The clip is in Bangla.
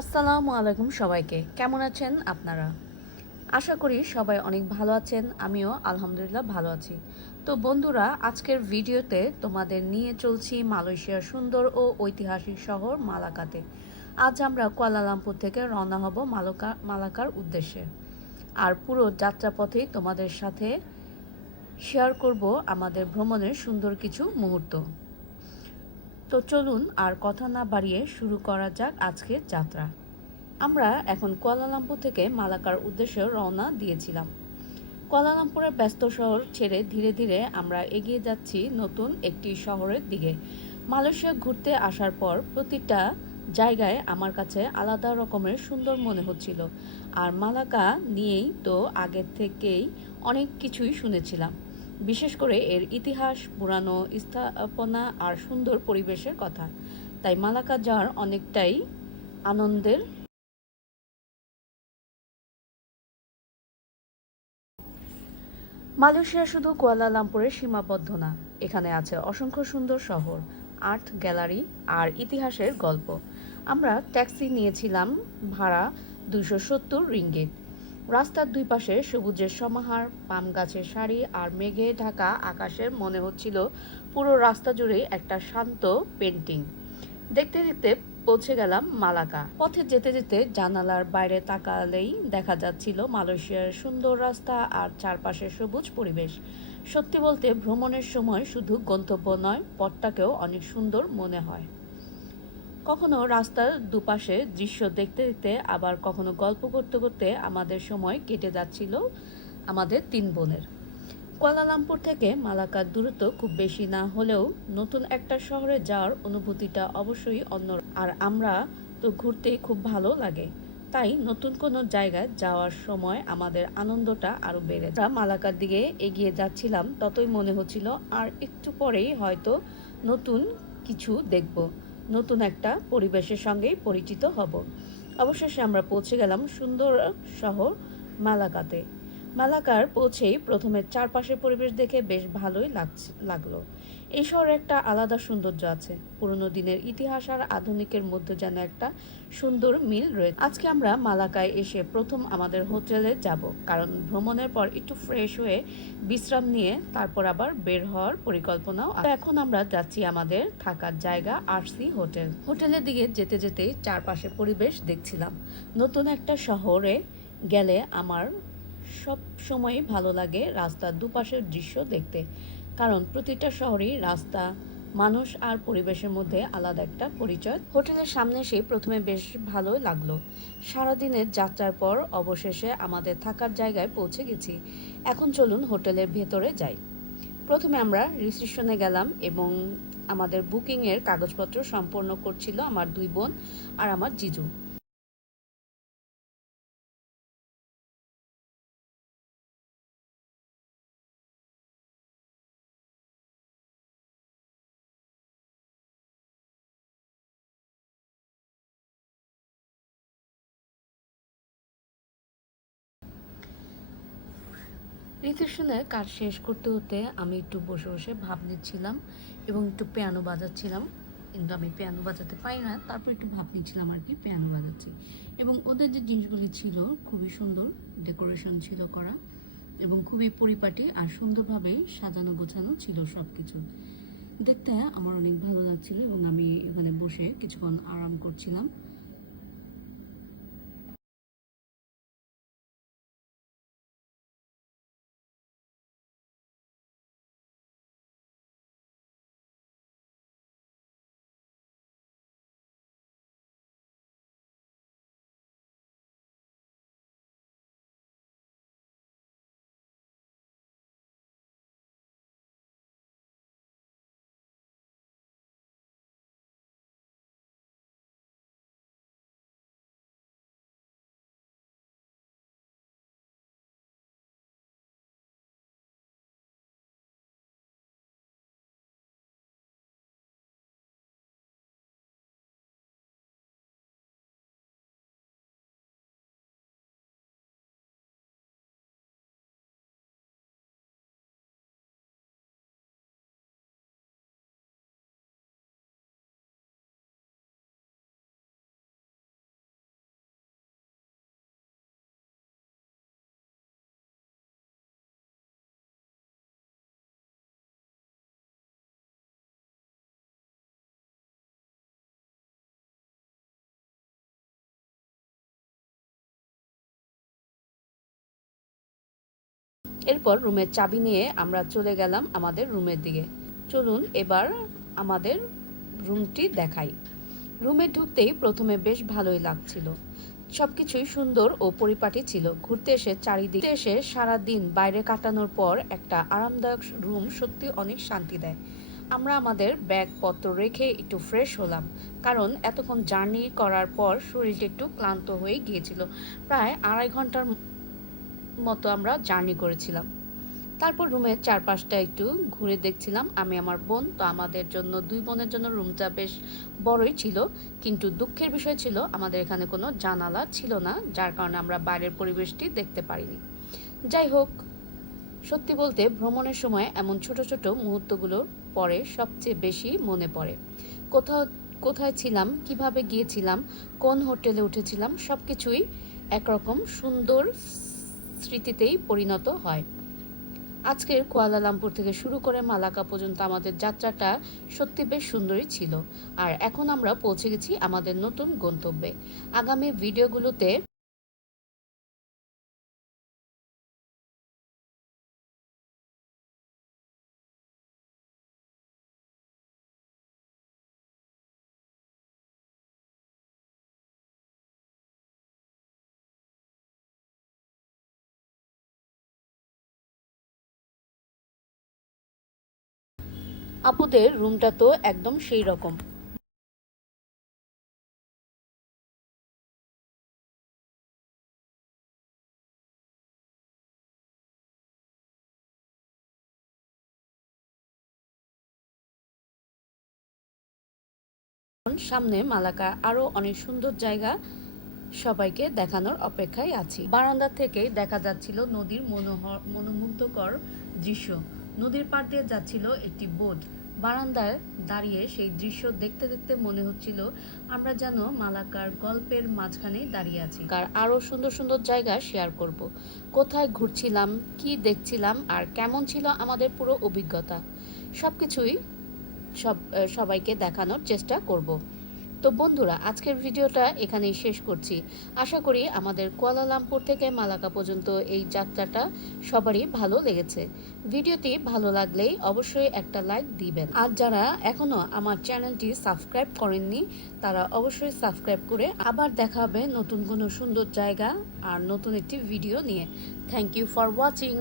আসসালামু আলাইকুম সবাইকে। কেমন আছেন আপনারা? আশা করি সবাই অনেক ভালো আছেন। আমিও আলহামদুলিল্লাহ ভালো আছি। তো বন্ধুরা, আজকের ভিডিওতে তোমাদের নিয়ে চলছি মালয়েশিয়ার সুন্দর ও ঐতিহাসিক শহর মালাকাতে। আজ আমরা কুয়ালালামপুর থেকে রওনা হব মালাকার উদ্দেশ্যে। আর পুরো যাত্রাপথেই তোমাদের সাথে শেয়ার করব আমাদের ভ্রমণের সুন্দর কিছু মুহূর্ত। তো চলুন আর কথা না বাড়িয়ে শুরু করা যাক আজকের যাত্রা। আমরা এখন কুয়ালালামপুর থেকে মালাকার উদ্দেশ্যে রওনা দিয়েছিলাম। কুয়ালালামপুরের ব্যস্ত শহর ছেড়ে ধীরে ধীরে আমরা এগিয়ে যাচ্ছি নতুন একটি শহরের দিকে। মালয়েশিয়া ঘুরতে আসার পর প্রতিটা জায়গায় আমার কাছে আলাদা রকমের সুন্দর মনে হচ্ছিল। আর মালাকা নিয়েই তো আগের থেকেই অনেক কিছুই শুনেছিলাম, বিশেষ করে এর ইতিহাস, পুরানো স্থাপনা আর সুন্দর পরিবেশের কথা। তাই মালাকা যাওয়ার অনেকটাই আনন্দের। মালয়েশিয়া শুধু কুয়ালালামপুরে সীমাবদ্ধ না, এখানে আছে অসংখ্য সুন্দর শহর, আর্ট গ্যালারি আর ইতিহাসের গল্প। আমরা ট্যাক্সি নিয়েছিলাম ভাড়া 270 রিঙ্গিত। রাস্তার দুই পাশে সবুজের সমাহার, পাম গাছের সারি আর মেঘে ঢাকা আকাশের মনে হচ্ছিল পুরো রাস্তা জুড়ে একটা শান্ত পেন্টিং। দেখতে দেখতে পৌঁছে গেলাম মালাকা। পথে যেতে যেতে জানালার বাইরে তাকালেই দেখা যাচ্ছিল মালয়েশিয়ার সুন্দর রাস্তা আর চারপাশের সবুজ পরিবেশ। সত্যি বলতে ভ্রমণের সময় শুধু গন্তব্য নয়, পথটাকেও অনেক সুন্দর মনে হয়। কখনো রাস্তার দুপাশে দৃশ্য দেখতে দেখতে, আবার কখনো গল্প করতে করতে আমাদের সময় কেটে যাচ্ছিল আমাদের 3 বোনের। কুয়ালালামপুর থেকে মালাকার দূরত্ব খুব বেশি না হলেও নতুন একটা শহরে যাওয়ার অনুভূতিটা অবশ্যই অন্য। আর আমরা তো ঘুরতেই খুব ভালো লাগে, তাই নতুন কোনো জায়গায় যাওয়ার সময় আমাদের আনন্দটা আরও বেড়ে যায়। মালাকার দিকে এগিয়ে যাচ্ছিলাম, ততই মনে হচ্ছিল আর একটু পরেই হয়তো নতুন কিছু দেখব, নতুন একটা পরিবেশের সঙ্গেই পরিচিত হব। অবশেষে আমরা পৌঁছে গেলাম সুন্দর শহর মালাকাতে। মালাকার পৌঁছেই প্রথমে চারপাশের পরিবেশ দেখে বেশ ভালোই লাগলো। এই শহরে একটা আলাদা সৌন্দর্য আছে, পুরনো দিনের ইতিহাস আর আধুনিকের মধ্যে যেন একটা সুন্দর মিল রয়েছে। আজকে আমরা মালাকায় এসে প্রথম আমাদের হোটেলে যাব, কারণ ভ্রমণের পর একটু ফ্রেশ হয়ে বিশ্রাম নিয়ে তারপর আবার বের হওয়ার পরিকল্পনাও আছে। এখন আমরা যাচ্ছি আমাদের থাকার জায়গা আরসি হোটেল। হোটেলের দিকে যেতে যেতেই চারপাশের পরিবেশ দেখছিলাম। নতুন একটা শহরে গেলে আমার সব সময়ই ভালো লাগে রাস্তার দুপাশের দৃশ্য দেখতে, কারণ প্রতিটা শহরেই রাস্তা, মানুষ আর পরিবেশের মধ্যে আলাদা একটা পরিচয়। হোটেলের সামনে এসে প্রথমে বেশ ভালো লাগলো। সারাদিনের যাত্রার পর অবশেষে আমাদের থাকার জায়গায় পৌঁছে গেছি। এখন চলুন হোটেলের ভেতরে যাই। প্রথমে আমরা রিসেপশনে গেলাম এবং আমাদের বুকিংয়ের কাগজপত্র সম্পন্ন করছিল আমার 2 বোন আর আমার জিজু। রিসেপশনের কাজ শেষ করতে হতে আমি একটু বসে বসে ভাব নিচ্ছিলাম এবং একটু পিয়ানো বাজাচ্ছিলাম। কিন্তু আমি পিয়ানো বাজাতে পারি না, তারপর একটু ভাব নিচ্ছিলাম আর কি, পিয়ানো বাজাচ্ছি। এবং ওদের যে জিনিসগুলি ছিল খুবই সুন্দর, ডেকোরেশন ছিল করা এবং খুবই পরিপাটি আর সুন্দরভাবে সাজানো গোছানো ছিল সব কিছু। দেখতে আমার অনেক ভালো লাগছিল এবং আমি এখানে বসে কিছুক্ষণ আরাম করছিলাম। এরপর রুমের চাবি নিয়ে আমরা চলে গেলাম আমাদের রুমের দিকে। চলুন এবার আমাদের রুমটি দেখাই। রুমে ঢুকতেই প্রথমে বেশ ভালোই লাগছিল, সবকিছুই সুন্দর ও পরিপাটি ছিল। ঘুরতে এসে চারিদিকে এসে সারাদিন বাইরে কাটানোর পর একটা আরামদায়ক রুম সত্যি অনেক শান্তি দেয়। আমরা আমাদের ব্যাগপত্র রেখে একটু ফ্রেশ হলাম, কারণ এতক্ষণ জার্নি করার পর শরীরটা একটু ক্লান্ত হয়ে গিয়েছিল। প্রায় 2.5 ঘন্টার মতো আমরা জার্নি করেছিলাম। তারপর রুমের চারপাশটা একটু ঘুরে দেখছিলাম আমি আমার বোন। তো আমাদের জন্য, 2 বোনের জন্য রুমটা বেশ বড়ই ছিল, কিন্তু দুঃখের বিষয় ছিল আমাদের এখানে কোনো জানালা ছিল না, যার কারণে আমরা বাইরের পরিবেশটি দেখতে পারিনি। যাই হোক, সত্যি বলতে ভ্রমণের সময় এমন ছোট ছোট মুহূর্তগুলোর পরে সবচেয়ে বেশি মনে পড়ে। কোথায় ছিলাম, কিভাবে গিয়েছিলাম, কোন হোটেলে উঠেছিলাম, সব কিছুই একরকম সুন্দর স্মৃতিতেই পরিণত হয়। আজকের কুয়ালালামপুর থেকে শুরু করে মালাকা পর্যন্ত আমাদের যাত্রাটা সত্যি বেশ সুন্দরই ছিল। আর এখন আমরা পৌঁছে গেছি আমাদের নতুন গন্তব্যে। আগামী ভিডিওগুলোতে আপুদের রুমটা তো একদম সেই রকম। সামনে মালাকা আরো অনেক সুন্দর জায়গা সবাইকে দেখানোর অপেক্ষায় আছি। বারান্দা থেকে দেখা যাচ্ছিল নদীর মনোমুগ্ধকর দৃশ্য। নদীর পাড় দিয়ে যাচ্ছিল একটি বোট। বারান্দায় দাঁড়িয়ে সেই দৃশ্য দেখতে দেখতে মনে হচ্ছিল আমরা যেন মালাকার গল্পের মাঝখানেই দাঁড়িয়ে আছি। আর আরো সুন্দর সুন্দর জায়গা শেয়ার করব। কোথায় ঘুরছিলাম, কি দেখছিলাম, আর কেমন ছিল আমাদের পুরো অভিজ্ঞতা, সবকিছুই সবাইকে দেখানোর চেষ্টা করব। তো বন্ধুরা, আজকের ভিডিওটা এখানেই শেষ করছি। আশা করি আমাদের কুয়ালালামপুর থেকে মালাকা পর্যন্ত এই যাত্রাটা সবারই ভালো লেগেছে। ভিডিওটি ভালো লাগলেই অবশ্যই একটা লাইক দিবেন। আর যারা এখনো আমার চ্যানেলটি সাবস্ক্রাইব করেননি, তারা অবশ্যই সাবস্ক্রাইব করে। আবার দেখা হবে নতুন কোনো সুন্দর জায়গা আর নতুন একটি ভিডিও নিয়ে। Thank you for watching.